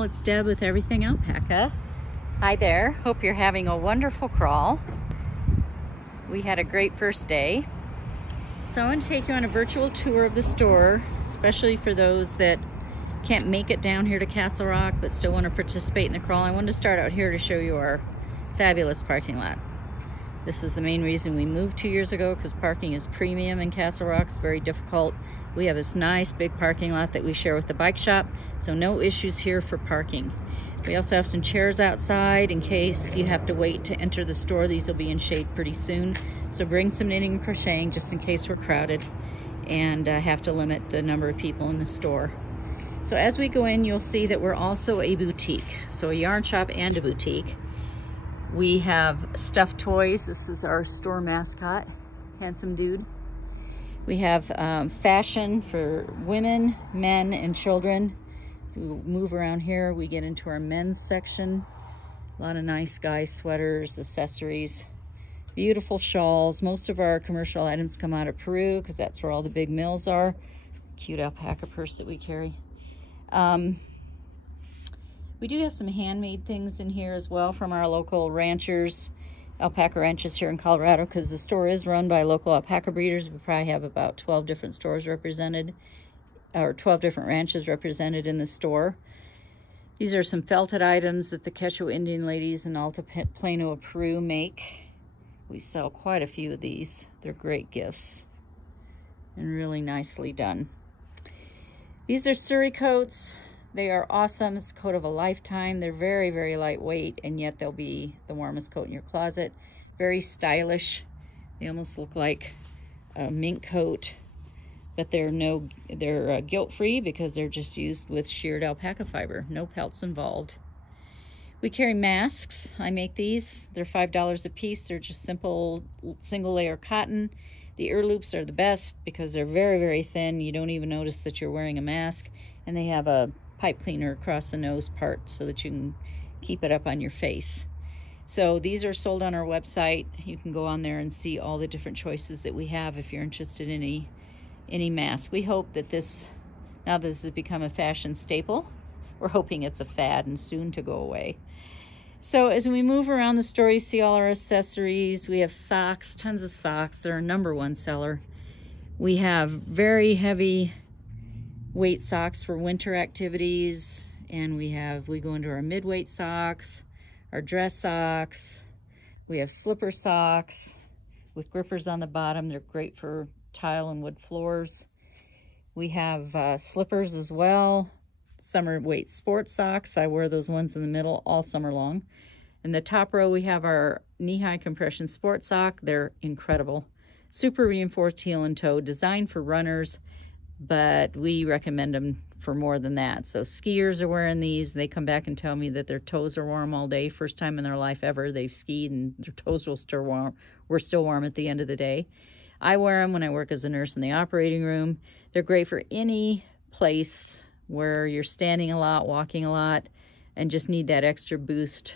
all, it's Deb with Everything Alpaca. Hi there, hope you're having a wonderful crawl. We had a great first day. So I want to take you on a virtual tour of the store, especially for those that can't make it down here to Castle Rock but still want to participate in the crawl. I wanted to start out here to show you our fabulous parking lot. This is the main reason we moved 2 years ago, because parking is premium in Castle Rock. It's very difficult. We have this nice big parking lot that we share with the bike shop, so no issues here for parking. We also have some chairs outside in case you have to wait to enter the store. These will be in shade pretty soon, so bring some knitting and crocheting just in case we're crowded and have to limit the number of people in the store. So as we go in, you'll see that we're also a boutique, so a yarn shop and a boutique. We have stuffed toys. This is our store mascot, handsome dude. We have fashion for women, men, and children. So we move around here, we get into our men's section. A lot of nice guy sweaters, accessories, beautiful shawls. Most of our commercial items come out of Peru because that's where all the big mills are. Cute alpaca purse that we carry. We do have some handmade things in here as well from our local ranchers, alpaca ranches here in Colorado, because the store is run by local alpaca breeders. We probably have about 12 different stores represented, or 12 different ranches represented in the store. These are some felted items that the Quechua Indian ladies in Alta Plano of Peru make. We sell quite a few of these. They're great gifts and really nicely done. These are Surrey coats. They are awesome. It's a coat of a lifetime. They're very, very lightweight, and yet they'll be the warmest coat in your closet. Very stylish. They almost look like a mink coat, but they're guilt-free because they're just used with sheared alpaca fiber. No pelts involved. We carry masks. I make these. They're $5 a piece. They're just simple single-layer cotton. The ear loops are the best because they're very, very thin. You don't even notice that you're wearing a mask, and they have a pipe cleaner across the nose part so that you can keep it up on your face. So these are sold on our website. You can go on there and see all the different choices that we have if you're interested in any mask. We hope that now this has become a fashion staple. We're hoping it's a fad and soon to go away. So as we move around the store, you see all our accessories. We have socks, tons of socks. They're our #1 seller. We have very heavy weight socks for winter activities, and we go into our mid-weight socks, our dress socks. We have slipper socks with grippers on the bottom. They're great for tile and wood floors. We have slippers as well. Summer weight sports socks. I wear those ones in the middle all summer long. In the top row, we have our knee-high compression sports sock. They're incredible. Super reinforced heel and toe, designed for runners, but we recommend them for more than that. So skiers are wearing these. They come back and tell me that their toes are warm all day. First time in their life ever they've skied and their toes were still warm at the end of the day. I wear them when I work as a nurse in the operating room. They're great for any place where you're standing a lot, walking a lot, and just need that extra boost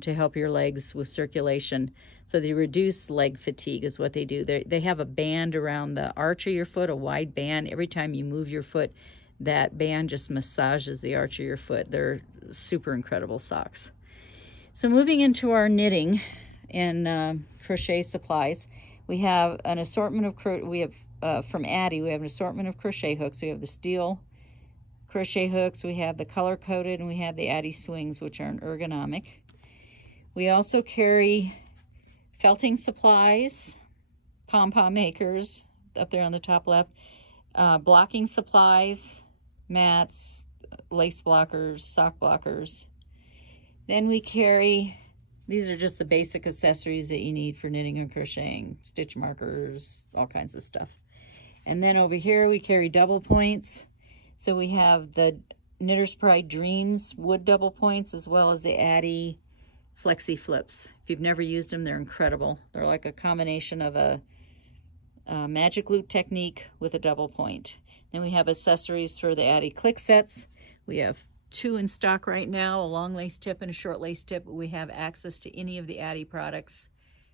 to help your legs with circulation. So they reduce leg fatigue is what they do. They have a band around the arch of your foot, a wide band. Every time you move your foot, that band just massages the arch of your foot. They're super incredible socks. So moving into our knitting and crochet supplies, we have an assortment of from Addie, we have an assortment of crochet hooks. We have the steel crochet hooks, we have the color-coded, and we have the Addie swings, which are an ergonomic. We also carry felting supplies, pom-pom makers, up there on the top left, blocking supplies, mats, lace blockers, sock blockers. Then we carry, these are just the basic accessories that you need for knitting and crocheting, stitch markers, all kinds of stuff. And then over here we carry double points. So we have the Knitter's Pride Dreams wood double points, as well as the Addie Flexi Flips. If you've never used them, they're incredible. They're like a combination of a magic loop technique with a double point. Then we have accessories for the Addie click sets. We have 2 in stock right now, a long lace tip and a short lace tip. We have access to any of the Addie products,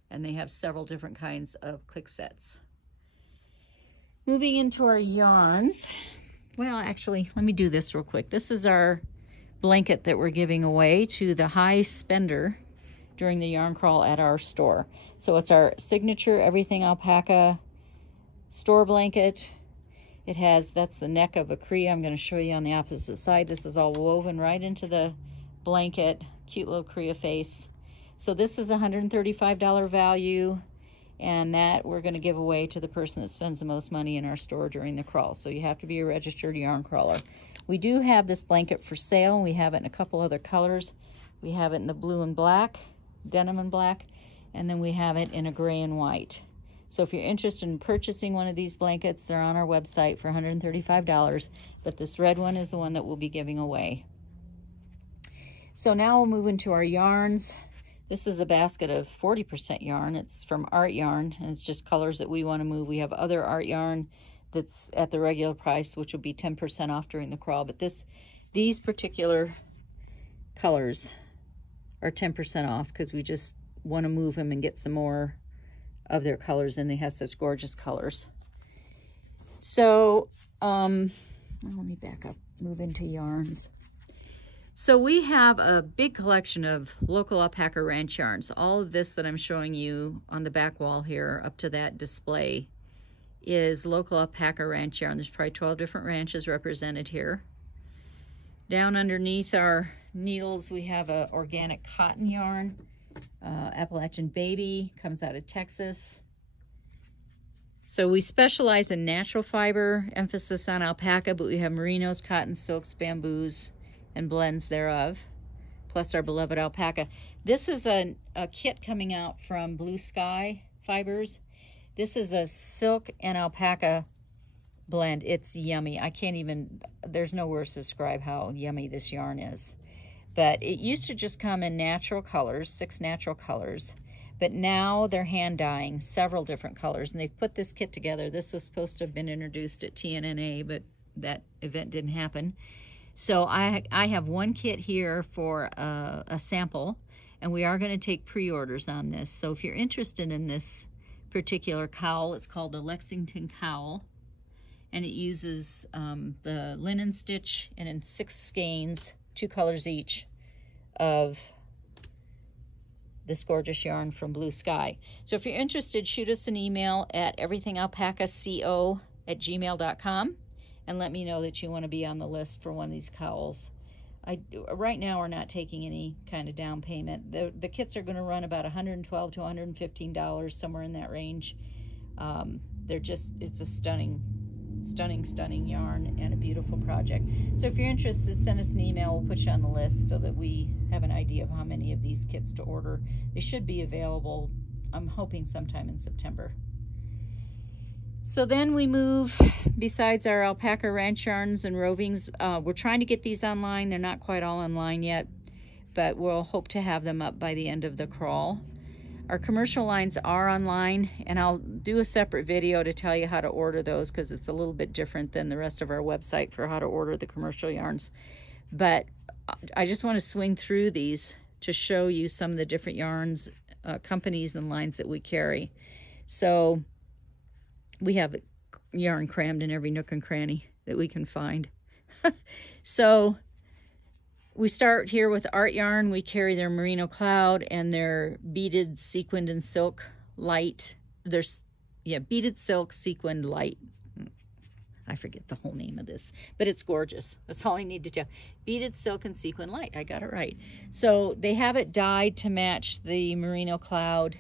and they have several different kinds of click sets. Moving into our yarns. Well, actually, let me do this real quick. This is our blanket that we're giving away to the high spender during the yarn crawl at our store. So it's our signature Everything Alpaca store blanket. It has, that's the neck of a Cree. I'm going to show you on the opposite side. This is all woven right into the blanket. Cute little Cree face. So this is $135 value, and that we're going to give away to the person that spends the most money in our store during the crawl. So you have to be a registered yarn crawler. We do have this blanket for sale, and we have it in a couple other colors. We have it in the blue and black, denim and black, and then we have it in a gray and white. So if you're interested in purchasing one of these blankets, they're on our website for $135, but this red one is the one that we'll be giving away. So now we'll move into our yarns. This is a basket of 40% yarn. It's from Art Yarn, and it's just colors that we want to move. We have other Art Yarn that's at the regular price, which will be 10% off during the crawl, but these particular colors are 10% off because we just want to move them and get some more of their colors, and they have such gorgeous colors. So let me back up, move into yarns. So we have a big collection of local alpaca ranch yarns. All of this that I'm showing you on the back wall here up to that display is local alpaca ranch yarn. There's probably 12 different ranches represented here. Down underneath our needles we have a organic cotton yarn. Appalachian Baby comes out of Texas. So we specialize in natural fiber, emphasis on alpaca, but we have merinos, cotton, silks, bamboos, and blends thereof, plus our beloved alpaca. This is a kit coming out from Blue Sky Fibers. This is a silk and alpaca blend. It's yummy. I can't even, there's no words to describe how yummy this yarn is. But it used to just come in natural colors, 6 natural colors, but now they're hand dyeing several different colors, and they've put this kit together. This was supposed to have been introduced at TNNA, but that event didn't happen. So I have one kit here for a sample, and we are going to take pre-orders on this. So if you're interested in this particular cowl, it's called the Lexington Cowl, and it uses the linen stitch and in 6 skeins, 2 colors each, of this gorgeous yarn from Blue Sky. So if you're interested, shoot us an email at everythingalpacaco@gmail.com and let me know that you want to be on the list for one of these cowls. Right now we're not taking any kind of down payment. The kits are going to run about $112 to $115, somewhere in that range. It's a stunning yarn and a beautiful project. So if you're interested, send us an email. We'll put you on the list so that we have an idea of how many of these kits to order. They should be available, I'm hoping, sometime in September. So then we move, besides our alpaca ranch yarns and rovings, we're trying to get these online. They're not quite all online yet, but we'll hope to have them up by the end of the crawl. Our commercial lines are online, and I'll do a separate video to tell you how to order those because it's a little bit different than the rest of our website for how to order the commercial yarns. But I just want to swing through these to show you some of the different yarns, companies and lines that we carry. So we have yarn crammed in every nook and cranny that we can find. So we start here with Art Yarn. We carry their Merino Cloud and their beaded sequined and silk light. There's, beaded silk sequined light. I forget the whole name of this, but it's gorgeous. That's all I need to tell. Beaded silk and sequin light. I got it right. So they have it dyed to match the Merino Cloud.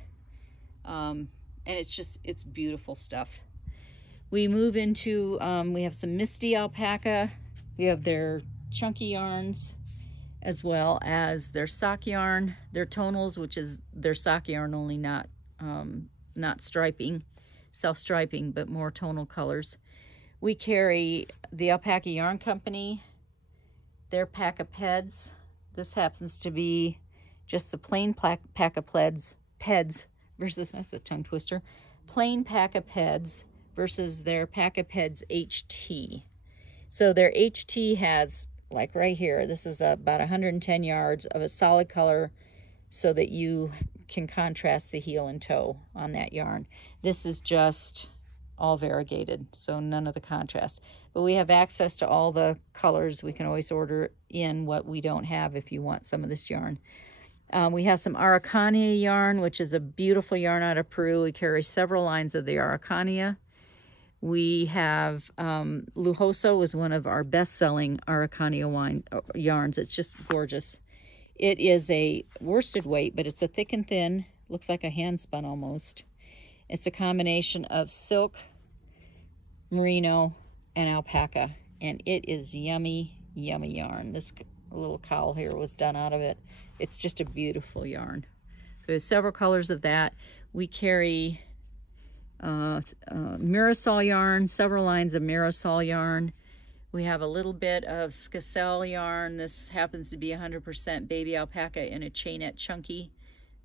And it's beautiful stuff. We move into, we have some Misty Alpaca. We have their chunky yarns, as well as their sock yarn, their tonals, which is their sock yarn, only not striping, self-striping, but more tonal colors. We carry the Alpaca Yarn Company, their pack of peds. This happens to be just the plain pack of peds versus, that's a tongue twister, plain pack of peds versus their pack of peds HT. So their HT has, like right here, this is about 110 yards of a solid color so that you can contrast the heel and toe on that yarn. This is just all variegated, so none of the contrast. But we have access to all the colors. We can always order in what we don't have if you want some of this yarn. We have some Araucania yarn, which is a beautiful yarn out of Peru. We carry several lines of the Araucania. We have Lujoso is one of our best-selling Araucania yarns. It's just gorgeous. It is a worsted weight, but it's a thick and thin. Looks like a hand spun almost. It's a combination of silk, merino, and alpaca, and it is yummy, yummy yarn. This little cowl here was done out of it. It's just a beautiful yarn. So there's several colors of that. We carry Mirasol yarn, several lines of Mirasol yarn. We have a little bit of Skacel yarn. This happens to be 100% baby alpaca in a chainette chunky.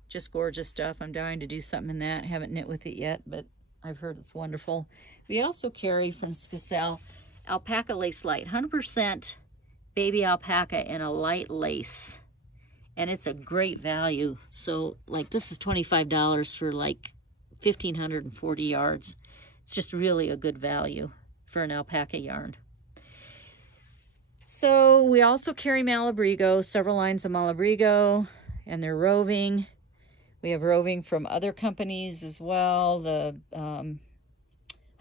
Just gorgeous stuff. I'm dying to do something in that. Haven't knit with it yet, but I've heard it's wonderful. We also carry from Skacel alpaca lace light, 100% baby alpaca in a light lace. And it's a great value. So like this is $25 for like 1,540 yards. It's just really a good value for an alpaca yarn. So we also carry Malabrigo, several lines of Malabrigo, and they're roving. We have roving from other companies as well. The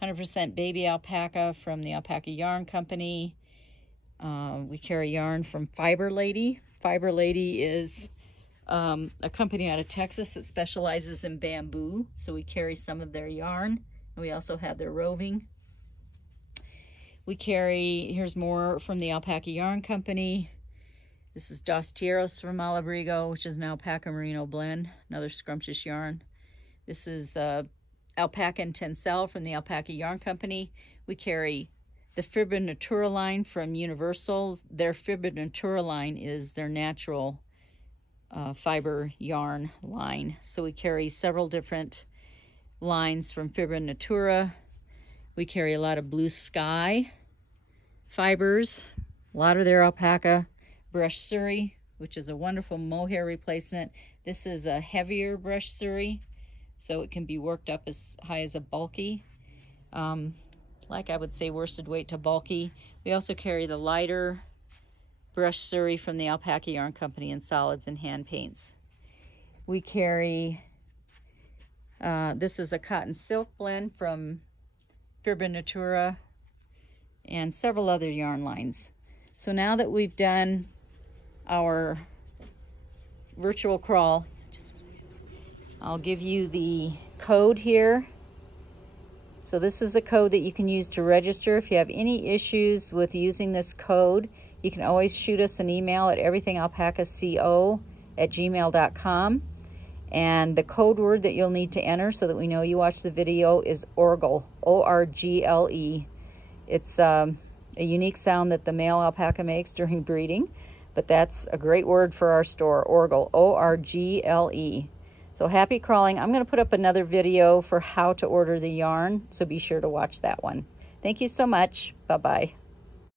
100% baby alpaca from the Alpaca Yarn Company. We carry yarn from Fiber Lady. Fiber Lady is a company out of Texas that specializes in bamboo. So we carry some of their yarn. And we also have their roving. We carry, here's more from the Alpaca Yarn Company. This is Dos Tierras from Malabrigo, which is an alpaca merino blend, another scrumptious yarn. This is Alpaca and Tencel from the Alpaca Yarn Company. We carry the Fibra Natura line from Universal. Their Fibra Natura line is their natural fiber yarn line. So we carry several different lines from Fibra Natura. We carry a lot of Blue Sky fibers, a lot of their alpaca. Brush Suri, which is a wonderful mohair replacement. This is a heavier brush Suri, so it can be worked up as high as a bulky. Like I would say worsted weight to bulky. We also carry the lighter brush Suri from the Alpaca Yarn Company in solids and hand paints. We carry, this is a cotton silk blend from Fibra Natura and several other yarn lines. So now that we've done our virtual crawl, I'll give you the code here. So this is the code that you can use to register. If you have any issues with using this code, you can always shoot us an email at everythingalpacaco@gmail.com. And the code word that you'll need to enter so that we know you watched the video is Orgle, O-R-G-L-E. It's a unique sound that the male alpaca makes during breeding, but that's a great word for our store, Orgle, O-R-G-L-E. So happy crawling. I'm going to put up another video for how to order the yarn, so be sure to watch that one. Thank you so much. Bye-bye.